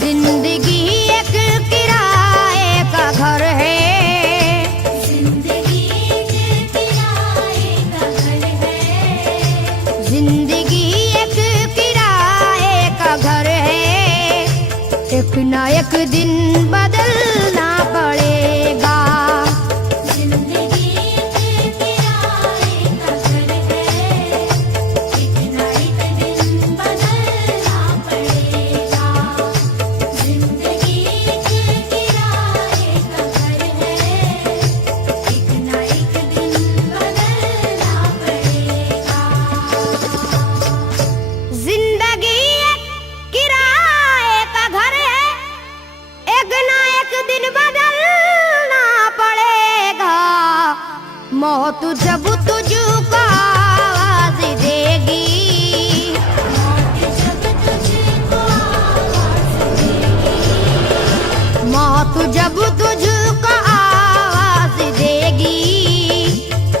जिंदगी एक किराए का घर है, जिंदगी एक किराए का घर है, जिंदगी एक किराए का घर है। एक ना एक दिन बदलना पड़ेगा। जिंदगी एक किराए का घर है, एक ना एक दिन बदलना पड़ेगा। जिंदगी एक किराए का घर है, एक ना एक दिन बदलना पड़ेगा। जिंदगी एक किराए का घर है, एक ना एक दिन बदलना पड़ेगा। मौत जब तुझको आवाज देगी, जब तुझको आवाज़ देगी, मौत जब तुझको आवाज देगी,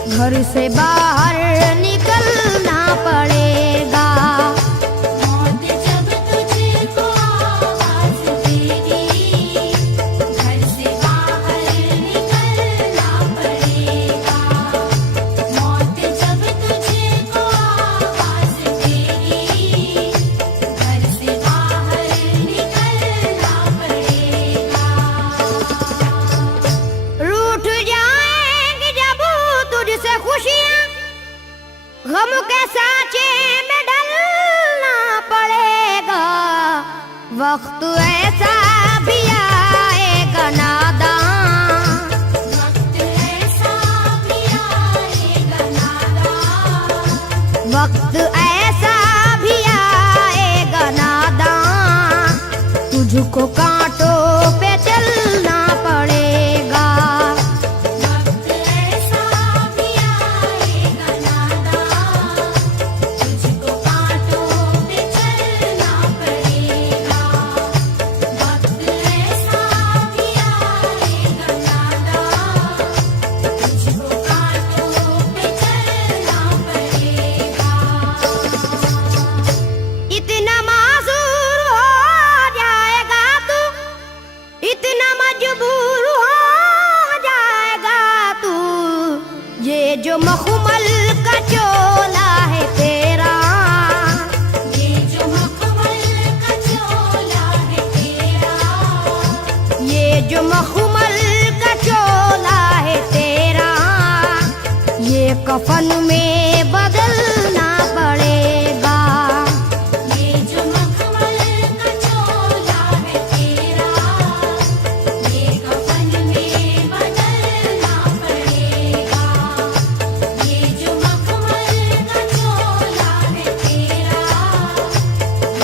घर से बाहर निकलना पड़ेगा। मौत जब तुझको आवाज़ देगी, घर से बाहर निकलना पड़ेगा। मौत जब तुझको आवाज़ देगी, घर से बाहर निकलना पड़ेगा। रूठ जाएंगी जब तुझसे खुशियां, गम के साँचे में ढलना पड़ेगा। वक्त ऐसा भी आएगा नादान, वक्त ऐसा भी आएगा नादान, वक्त ऐसा भी आएगा नादान। तुझको कांटों पे चलना पड़ेगा। वक्त ऐसा भी आएगा नादान, तुझको कांटों पे चलना पड़ेगा। वक्त ऐसा भी आएगा नादान, तुझको कांटों पे चलना पड़ेगा। इतना मासूर हो जाएगा तू, इतना मजबूर हो जाएगा तू। ये जो मखमल का चोला है तेरा, ये जो मखमल का चोला है तेरा, ये जो मखमल का चोला है तेरा, ये कफन में बदलना पड़ेगा। ये जो मखमल का चोला है तेरा, ये कफन में बदलना पड़ेगा। ये जो मखमल का चोला है तेरा,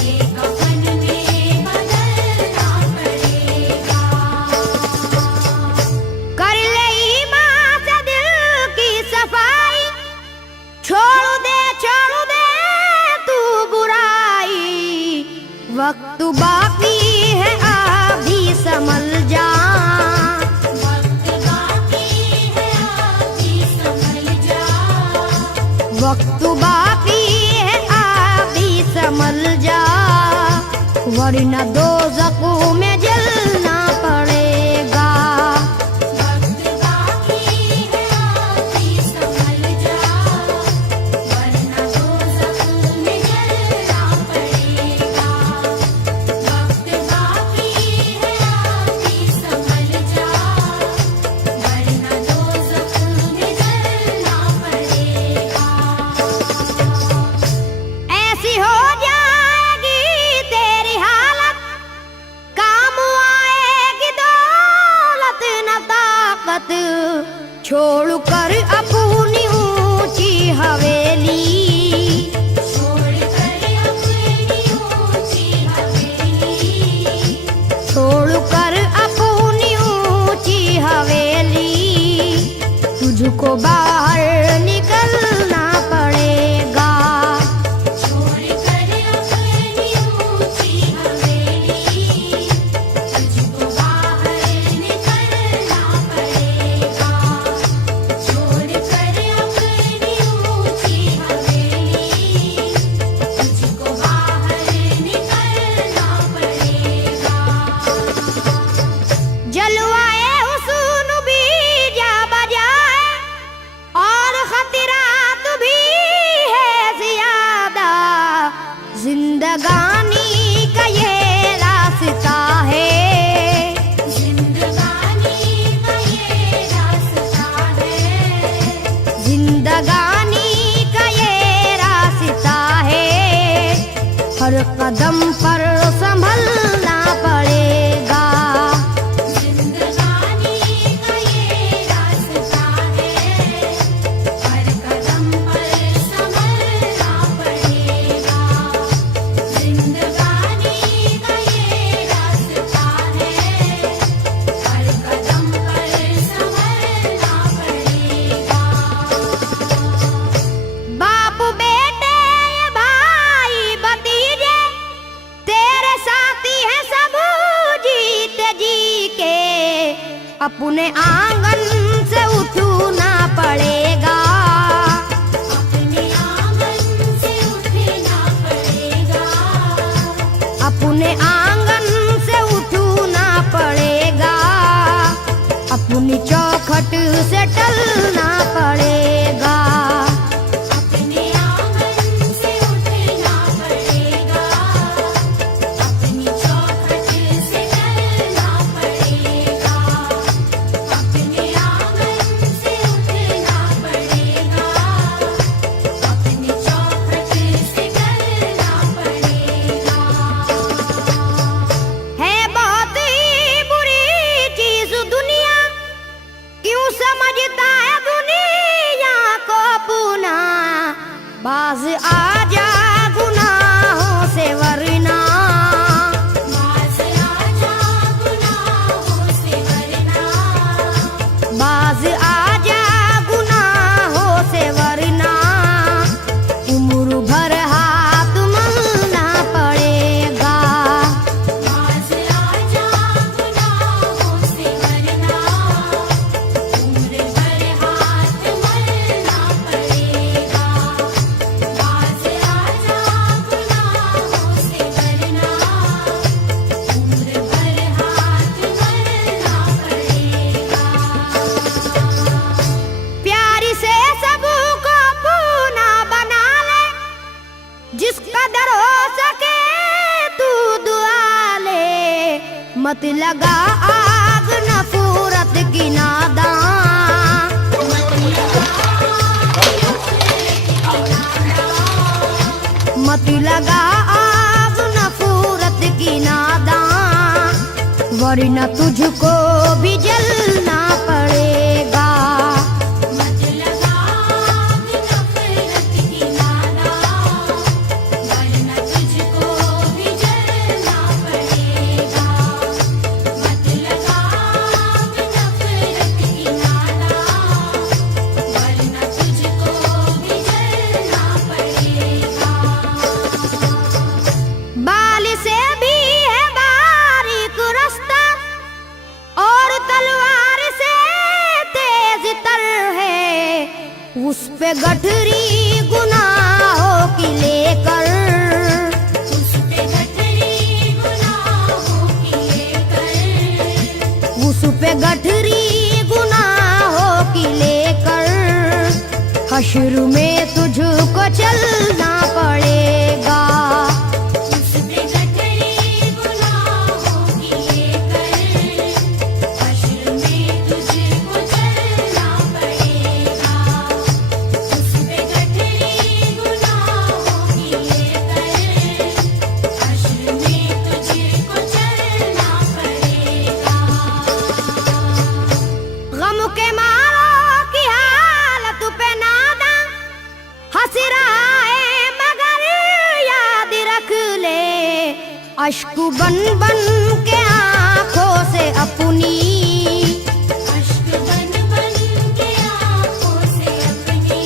ये कफन में बदलना पड़ेगा। कर ले ईमान से दिल की सफाई, छोड़ दे तू बुराई। वक्त बाकी है अभी संभल जा, वक्त बाकी है अभी संभल जा, वक्त बाकी है अभी संभल जा। वरना दोज़ख में जलना पड़ेगा। वक्त बाकी है अभी संभल जा, वरना दोज़ख में जलना पड़ेगा। वक्त बाकी है अभी संभल जा, वरना दोज़ख में जलना पड़ेगा। ऐसी हो जाएगी तेरी हालत, काम जिंदगानी का ये रास्ता है, जिंदगानी का ये रास्ता है, जिंदगानी का ये रास्ता है। हर कदम पर संभलना पड़ेगा, जिंदगानी का ये रास्ता है, हर कदम पर संभलना पड़ेगा। जिंदगानी का ये रास्ता है, हर कदम पर संभलना पड़ेगा। बाप बेटे भाई भतीजे तेरे साथी हैं सब जीत जी के, अपने आंगन से उठना पड़ेगा, अपने आंगन से उठना पड़ेगा, अपने आंगन से उठना पड़ेगा, अपनी चौखट से टलना पड़ेगा, अपने आंगन से उठना पड़ेगा, अपनी चौखट से चलना पड़ेगा, अपने आंगन से उठना पड़ेगा, अपनी चौखट से चलना पड़ेगा। है बहुत ही बुरी चीज दुनिया, क्यों समझता है दुनिया को पुना, बाज आजा गुनाहों से वरना, बाज आजा गुनाहों से वरना, बाज आजा गुनाहों से वरना, उम्र भर हाथ मलना पड़ेगा, बाज आजा गुनाहों से वरना, उम्र भर हाथ मलना पड़ेगा। बाज आजा गुनाहों से वरना, उम्र भर हाथ मलना पड़ेगा। प्यार से सबको पूना बना ले, जिस कदर हो सके तू दुआ ले, मत लगा आग नफरत की नादान, मत लगा आग नफरत की नादान, वरना तुझको भी जलना पड़ेगा, मत लगा आग नफरत की नादान, वरना तुझको भी जलना पड़ेगा। मत लगा आग नफरत की नादान, वरना तुझको भी जलना पड़ेगा। बाल से भी है बारीक रास्ता और तलवार से तेज तर है, उस पे गठरी गुनाहों की लेकर, उस पे गठरी गुनाहों की लेकर, उस पे गठरी गुनाहों की लेकर, हश्र में तुझको चलना पड़ेगा, उस पे गठरी गुनाहों की लेकर, हश्र में तुझको चलना पड़ेगा। उस पे गठरी गुनाहों की लेकर, हश्र में तुझको चलना पड़ेगा। गम के मारों की हालत पे नादा हंस रहा है मगर याद रख ले, अश्क बन बन के आंखों से अपनी, अश्क बन बन के आँखों से अपनी,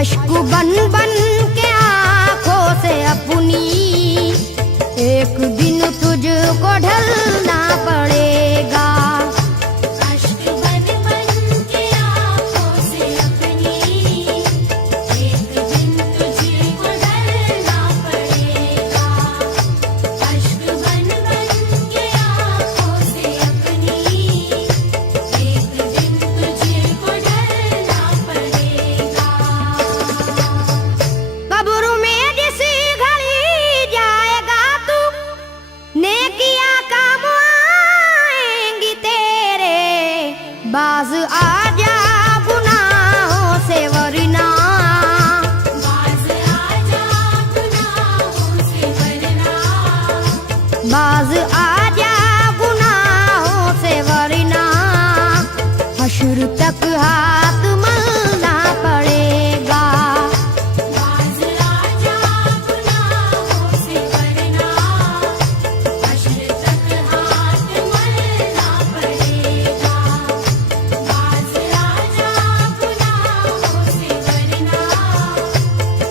अश्क बन बन के आंखों से अपनी, एक दिन तुझको ढलना पड़ेगा, अश्क बन बन के आँखों से अपनी, एक दिन तुझको डरना पड़ेगा। अश्क बन बन के आँखों से अपनी, एक दिन तुझको डरना पड़ेगा। कब्र में जिस घड़ी बाज आजा गुनाहों से वरना हश्र तक हाथ मलना पड़ेगा। बाज आजा गुनाहों से वरना हश्र तक हाथ मलना पड़ेगा। बाज आजा गुनाहों से वरना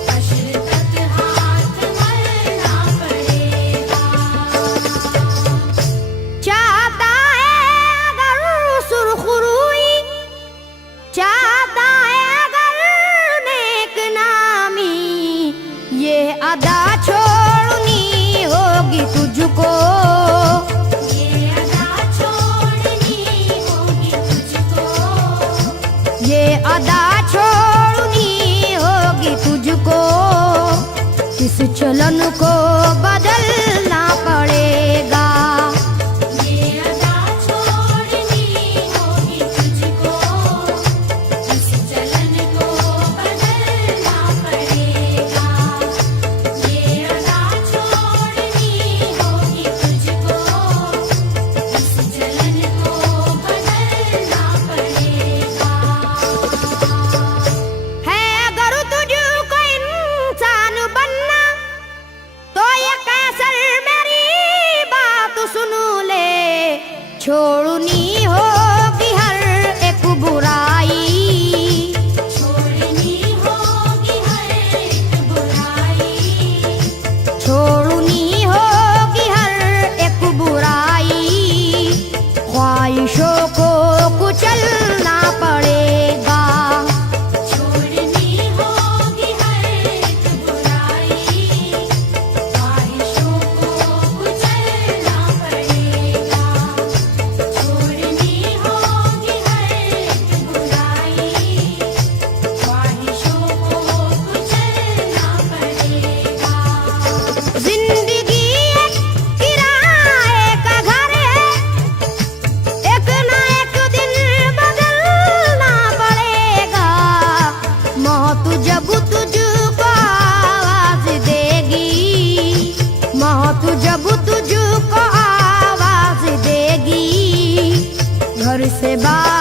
हश्र तक हाथ मलना पड़ेगा। चाहता है अगर सुरखरुई, चाहता है अगर नेक नामी, ये अदा छोड़नी होगी तुझको। ये अदा छोड़नी होगी तुझको। ये अदा छोड़नी होगी तुझको। इस चलन को बदलना पड़ेगा। ये अदा छोड़नी होगी तुझको। इस चलन को बदलना पड़ेगा। ये अदा छोड़नी होगी तुझको। इस चलन को बदलना पड़ेगा। है अगर तुझको इंसान बनना तो ये कैसर मेरी बात सुन ले। छोड़नी होगी हर एक बुराई, छोड़नी होगी हर एक बुराई। छोड़नी होगी हर एक बुराई। ख्वाहिशों को कुचलना पड़ेगा। छोड़नी होगी हर एक बुराई। ख्वाहिशों को कुचलना पड़ेगा। छोड़नी होगी हर एक बुराई। ख्वाहिशों को कुचलना पड़ेगा। जिंदगी एक किराए का घर है, एक ना एक दिन बदलना पड़ेगा। मौत जब तुझको आवाज देगी, मौत जब तुझको आवाज देगी, घर से बाहर